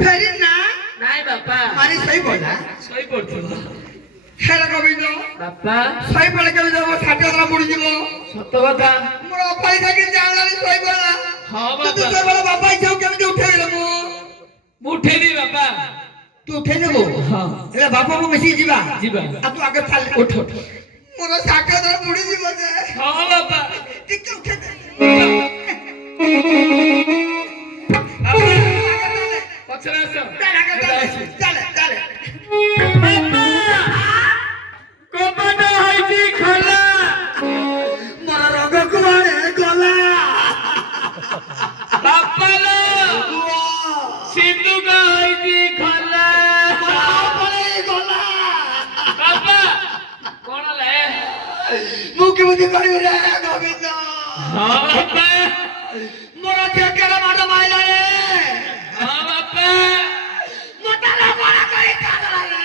फेरी ना ନାଇଁ ବାପା मारी सही बोला ଶୋଇପଡୁଥିଲ हेला गोविंद ବାପା सही पड़े के जब छाटी वाला बुड़ी जीवो ସତ କଥା मोर अपाई जाके जानलानी सही बोला ହଁ तू ବାପା सही बोला बाबा इच्छा केମିତି उठेइले मु ମୁଁ ଉଠେଇବି ବାପା तू उठेइ देबो ହଁ हेला बाबा मु मिसी जीवा ଯିବା आ तू आगे चल ଉଠ ଉଠ मोर छाटी वाला बुड़ी जीवो जे ହଁ ବାପା ଟିକେ उठे दे ବାପା ପଛରେ ଆସ चले चले ବାପା କବାଟ ହେଇଛି ଖୋଲା मोर रंग कुआरे गला ବାପା ଲୋ ସିନ୍ଦୁକ ହେଇଛି ଖୋଲା गला ବାପା କଣ ଲେ मु केମିତି କରିବି रे गोविंद ହଁ ବାପା मोर झेकेला माड माइला रे ହଁ ବାପା मोटाला बड़ा करी कादला रे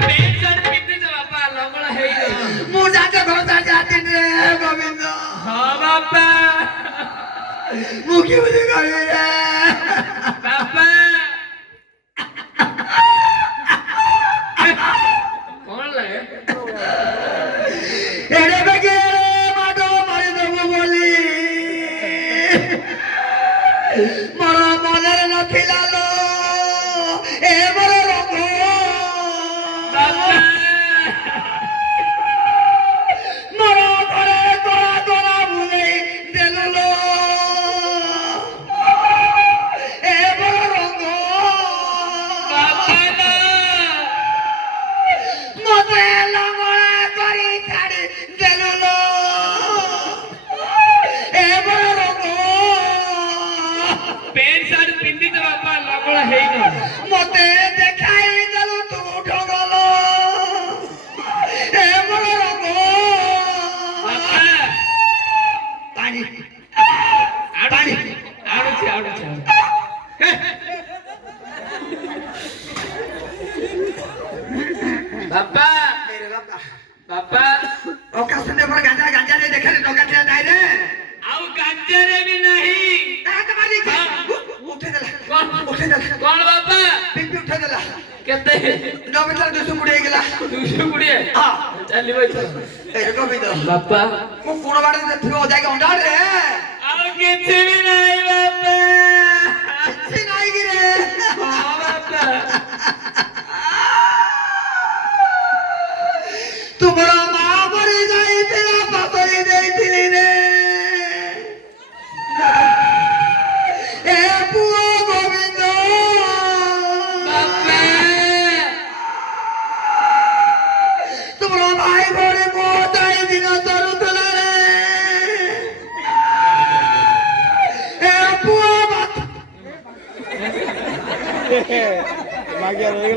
ପେଣ୍ଟ ସାର୍ଟ ପିନ୍ଧିଛ ବାପା ଲଙ୍ଗଳା ହେଇଯାଉ मु जाके घर जाती रे गोविंद ହଁ ବାପା मु केମିତି କରିବି रे ବାପା କଣ ଲାଗେ एड़े बेगे माड मारी देबो बोली मोर मनरे नथिला लो ए मोर रंग ବାପା मोर घरे गला गला बुले देलु लो ए मोर रंग ବାପା ଲୋ मते लंगड़ा करी छाड़ी देलु लो ए मोर रंग ପେଣ୍ଟ ସାର୍ଟ ପିନ୍ଧିଛ ବାପା ଲଙ୍ଗଳା ହେଇଯାଉ मते देखाई देलु तू ढंगलो ए मोर रंग ବାପା पानी ଆଣୁଛି ଆଣୁଛି ଆଣୁଛି ବାପା मेरे बापा ବାପା ओकासने पर गांजा गांजा नहीं देखा रे टोका थे नहीं रे ଆଉ ଗାଜରେ ବି ନାହିଁ हाथ मारी उठे देला उठे देला କଣ ବାପା पिंपी उठे देला କେତେ नो मिटर 200 गुड़े गेला 220 हां ଚାଲିବ ଏଥର ए गोविंद ବାପା मु कोण बाडे देखियो जाके अंडा रे ଆଉ କିଛି ବି ନାହିଁ ବାପା से नहीं गिरे ହଁ ବାପା तुम्हारा मां मरी जाई तेरा पापरी देइथिली रे ए पुओ गोविंद ବାପା तुम्हारा भाई भोरे मौत आई दिन तरुतला रे ए पुओ बात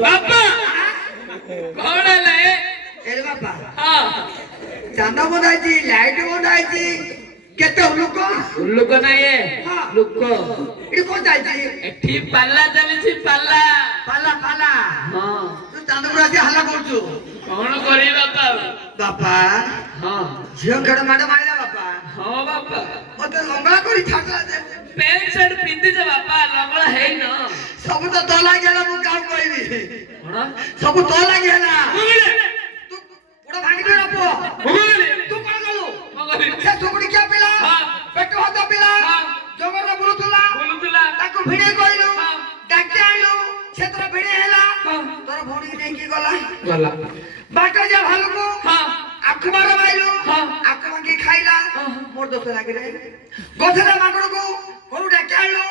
ବାପା କଣ ହେଲା ଏ ए बापा ହଁ ଚାନ୍ଦ ବନ୍ଧାଇଛି ଲାଇଟ ବନ୍ଧାଇଛି କେତେ ଲୋକ ଲୋକ ନାହିଁ ଏ ଲୋକ ଏଠି କଣ ଯାଇଛି ଏଠି ପାଲା ଚାଲିଛି ପାଲା ପାଲା ପାଲା ହଁ ତୁ ଚାନ୍ଦପୁର ଆସି ହାଲା କରୁଛୁ କଣ କରିବି ବାପା ବାପା ହଁ ଝିଅ କେଡେ ମାଡ ମାଇଲା ବାପା ହଁ ବାପା ମତେ ଲଙ୍ଗଳା କରି ଛାଡିଲା ଯେ ପ୍ୟାଣ୍ଟ ସାର୍ଟ ପିନ୍ଧିଛ ବାପା ଲଙ୍ଗଳା ହେଇନ ସବୁ ତ ତୋ ଲାଗି ହେଲା ମୁଁ କାମ କହିବି କଣ ସବୁ ତୋ ଲାଗି ହେଲା ଭୁଗିଲେ ତୁ ଗୋଡ ଭାଙ୍ଗି ଦେ ପୁଅ ଭୁଗିଲେ ତୁ କଣ କଲୁ କଣ କରିବି ସେ ସୁକୁଡି କିଆ ପିଲା ହଁ ପେଟ ହାତ ପିଲା ହଁ ଜଙ୍ଗଲରେ ବୁଲୁଥିଲା ବୁଲୁଥିଲା ତାକୁ ଭିଡେଇ କହିଲୁ ହଁ ଡାକି ଆଣିଲୁ ସେ ତୋର ଭିଡେଇ ହେଲା ହଁ ତୋର ଭଉଣୀ ନେଇକି ଗଲା ଗଲା ବାଟ ଯା ଭାଲୁକୁ ହଁ ଆଖୁ ମାର ମାଇଲୁ ହଁ ଆଖୁ ଭାଙ୍ଗି ଖାଇଲା ହଁ। ମୋର ଦୋଷ ଲାଗିରେ ଗଛରେ ମାଙ୍କଡକୁ ଘରୁ ଡାକି ଆଣିଲୁ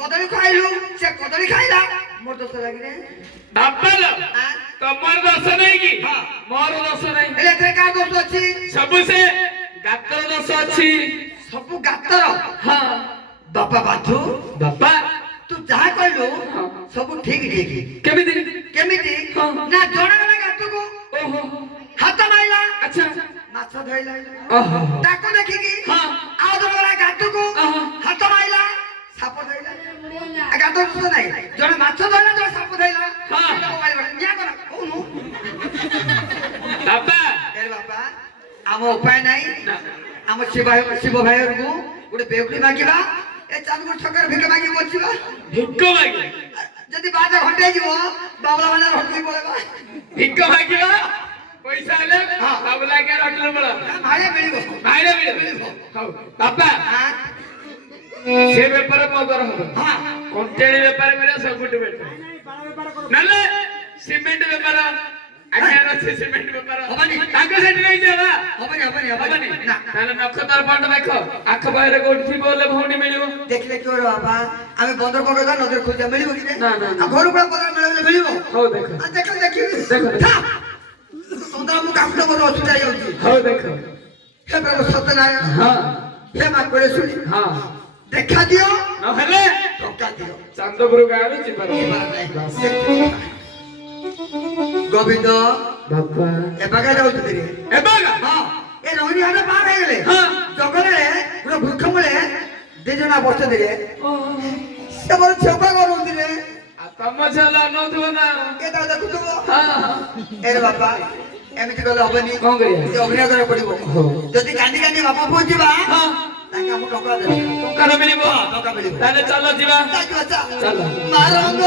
କଦଳୀ ଖାଇଲୁ ସେ କଦଳୀ ଖାଇଲା ମୋର ଦୋଷ ଲାଗିରେ ବାପା ଲୋ ତମର ଦୋଷ ନାହିଁ କି ହଁ। ମୋର ଦୋଷ ନାହିଁ ହେଲେ ଏଥିରେ କାହା ଦୋଷ ଅଛି ସବୁ ସେ ଗାତର ଦୋଷ ଅଛି ସବୁ ଗାତର ହଁ ବାପା ବାଥୁ ବାପା ତୁ ଯାହା କହିଲୁ ହଁ। ସବୁ ଠିକ ଠିକ କେମିତି କେମିତି ହଁ। ନା ଜଣେ ଜଣେ ଗାତକୁ ଓହୋ ହାତ ମାଇଲା ଆଚ୍ଛା ମାଛ ଧଇଲା ଓହୋ ତାକୁ ଦେଖିକି ହଁ। ଆଉ ଜଣେ ଗାତକୁ ଓହୋ। ହାତ ମାଇଲା ସାପ ଧଇଲା ଗାତ ଦୋଷ ନାହିଁ ଜଣେ ମାଛ ଧଇଲା ଜଣେ ସାପ ଧଇଲା ହଁ। ନିଆ କର କହୁନୁ ବାପା ଏ ବାପା ଆମ ଉପାୟ ନାହିଁ ଆମ ଶିବ ଭାଇ ଘରକୁ ଗୋଟେ ବେଗୁଡି ମାଗିବା ଏ ଚାନ୍ଦପୁର ଛକରେ ଭିକ ମାଗି ବସିବା ଭିକ ମାଗି ଯଦି ବାଦ ଘଣ୍ଟେ ଯିବ ବାବଲା ମାନେ ହୋଟେଲ ପଳେଇବା ଭିକ ମାଗିବା ପଇସା ହେଲେ ବାବୁଲା କେ ହୋଟେଲ ପଳେଇବା ଭାଇରେ ମିଳିବ ଭାଇରେ ମିଳିବ ହଉ ବାପା ସେ ବେପାର ମଗର ହବ ହଁ କଣ୍ଟେଳି ବେପାର କରିବା ସବୁଠୁ ବେଟର ନହେଲେ ସିମେଣ୍ଟ ବେପାର ଆଜ୍ଞା ଅଛି ସିମେଣ୍ଟ ବେପାର ହବନି। ତାଙ୍କ ସେଠି ନେଇ ଯିବା ହବନି ହବନି ହବନି ହବନି ନା ତାହେଲେ ନକ୍ଷତ୍ର ପଣ୍ଡ ଦେଖ ଆଖ ପାଖରେ କୋଉଠି ଥିବ ବୋଲେ ଭଉଣୀ ମିଳିବ ଦେଖିଲେ କି ଓରେ ବାବା ଆମେ ବନ୍ଦର ପକେଇବା ନଦୀରେ ଖୋଜିବା ମିଳିବ କି ନା, ନା, ନା। ଆଉ ଘରୁ କୁଆ ପଦର ମିଳିଲେ ମିଳିବ ହଉ ଦେଖ ଆଉ ଦେଖ ଦେଖିବି ଦେଖ। ସୁନ୍ଦର ମୁଁ କାମଟା ମୋର ଅସୁବିଧା ହେଇଯାଉଛି ହଉ ଦେଖ ହେ ପ୍ରଭୁ ସତ୍ୟନାରାୟଣ ହଁ ହେ ମା କୋଳେ ଶୁଣି ହଁ ଦେଖା ଦିଅ ନହେଲେ ଟଙ୍କା ଦିଅ ଚାନ୍ଦପୁର ଗାଁରୁ ଯିବାର ଗୋବିନ୍ଦ ବାପା ଏବାକା ଯାଉଛନ୍ତି ରେ ଏବେ ହଁ ଏ ରୋହିଣୀ ହାଟ ପାର ହେଇଗଲେ ହଁ। ଜଙ୍ଗଲରେ ଗୋଟେ ବୃକ୍ଷ ମୂଳେ ଦି ଜଣ ବସିଛନ୍ତି ରେ ସେ ମୋର ଛେପା କରୁଛନ୍ତି ରେ ତମ ଝିଅ ଅନଉଥିବ ନା ଏ ତାକୁ ଦେଖୁଥିବ ହଁ ଏ ରେ ବାପା ଏମିତି କଲେ ହବନି କଣ କରିବା? ଏ ଅଭିନୟ କରିବାକୁ ପଡିବ ହଉ। ଯଦି କାନ୍ଦି କାନ୍ଦି ବାପା ପୁଅ ଯିବା ହଁ ତାଙ୍କେ ଆମକୁ ଟଙ୍କା ଦେବେ ଟଙ୍କା ମିଳିବ ଟଙ୍କା ମିଳିବ ତାହେଲେ ଚାଲ ଯିବା ଚାଲ ଚାଲ ମାରଙ୍ଗ